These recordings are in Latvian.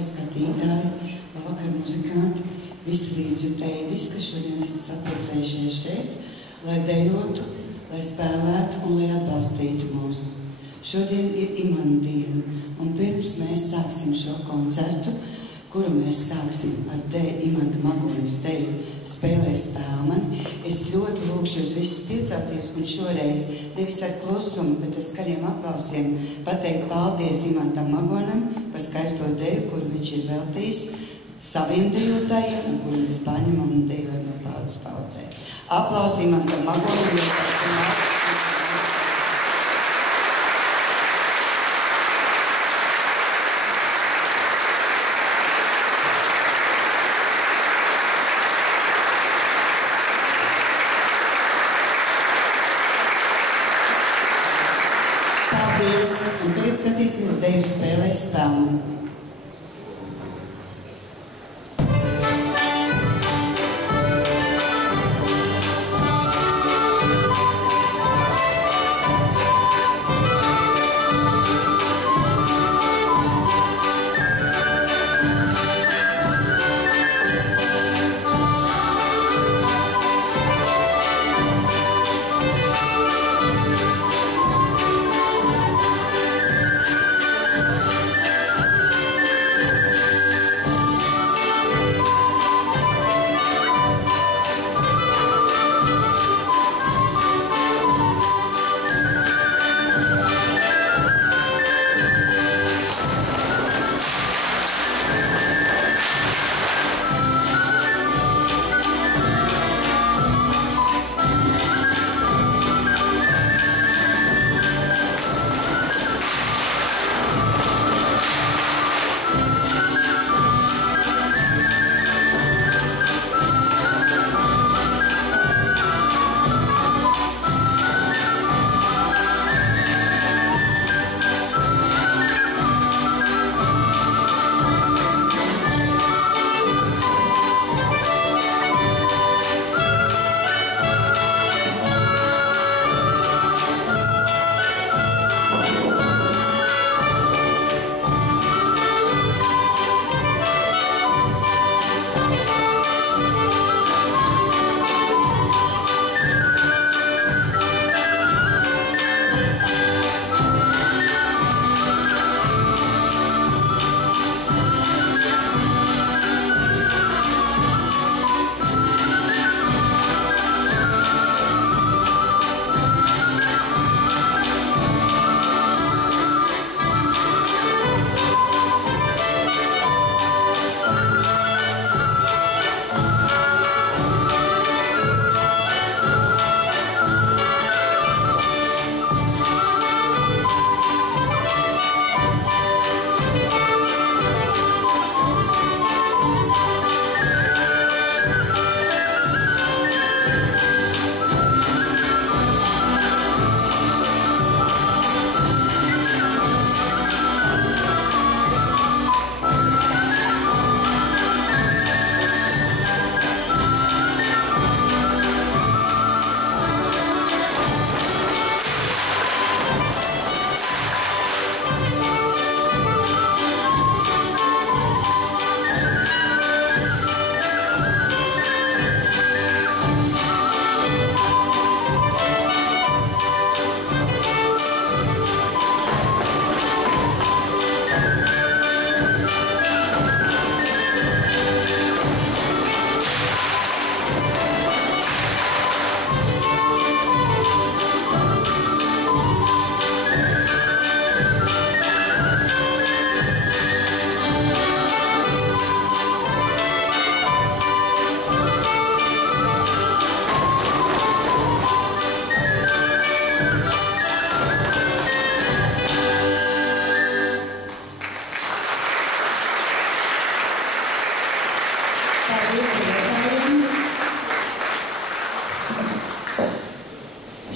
labvakar skatītāji, labvakar muzikanti, visi līdzjutēji, visi, kas šodien esat sapulcējušies šeit, lai dejotu, lai spēlētu un lai atbalstītu mūs. Šodien ir Imanta diena, un pirms mēs sāksim šo koncertu, kuru mēs sāksim ar Imanta Magoņas deju Spēlē spēlmani, es ļoti lūkšu jūs visus piecelties un šoreiz nevis ar klusumu, bet ar skaļiem aplausiem pateikt paldies Imantam Magonam par skaisto deju, kuru viņš ir veltījis saviem dejotājiem un kuru mēs paņemam un dejojam no paudzes paudzē. Aplausi Imantam Magonam. Paldies, un tagad skatīsimies deju Spēlē spēlmani.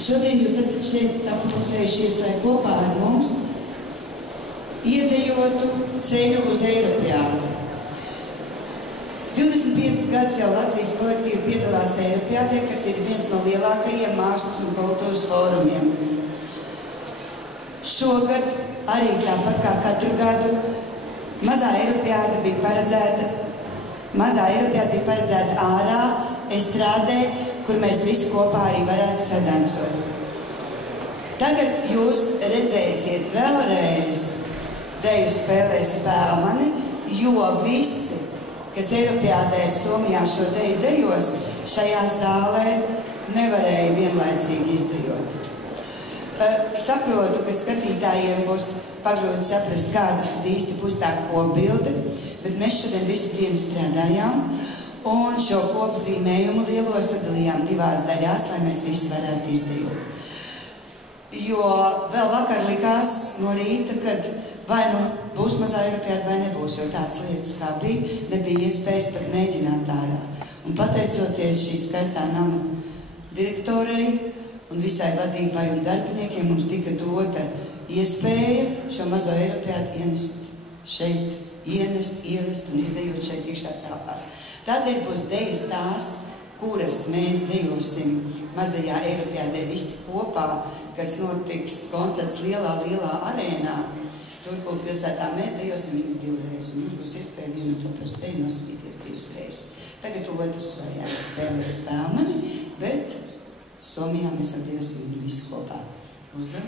Šodien jūs esat šeit sapulcējušies, lai kopā ar mums iedejotu ceļu uz Eiropiādu. 25 gadus jau Latvijas kolektīvi piedalās Eiropiādē, kas ir viens no lielākajiem mākslas un kultūras fórumiem. Šogad arī tāpat kā katru gadu Mazā Eiropiāda bija paredzēta ārā, estrādē, kur mēs visi kopā arī varētu sadancot. Tagad jūs redzēsiet vēlreiz deju spēlē Spēlmani, jo visi, kas Eiropiādē Somijā šo deju dejos, šajā zālē nevarēja vienlaicīgi izdejot. Saprotu, ka skatītājiem būs pagrūti saprast, kāda tad īsti būs tā kopbilde, bet mēs šodien visu dienu strādājām un šo kopzīmējumu lielo sadalījām divās daļās, lai mēs visi varētu izdejot. Jo vēl vakar likās no rīta, kad vai nu būs mazā Eiropiāda vai nebūs, jo tādas lietas kā bija, nebija iespējas pat mēģināt ārā. Un pateicoties šī skaistā nama direktorei un visai vadībai un darbiniekiem, mums tika dota iespēja šo mazo Eiropiādu ienest un izdejot šeit iekšā telpās. Tādēļ būs dejas tās, kuras mēs dejosim mazajā Eiropiādē visi kopā, kas notiks koncerts lielā arēnā. Turku pilsētā mēs dejosim viņas divreiz, un mums būs iespēja vienu to pašu deju noskatīties divas reizes. Tagad otrs variants spēlē Spēlmani, bet Somijā mēs jau dejosim viņu visi kopā. Lūdzu.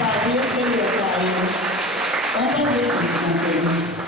Paldies, dejotāji! Un paldies,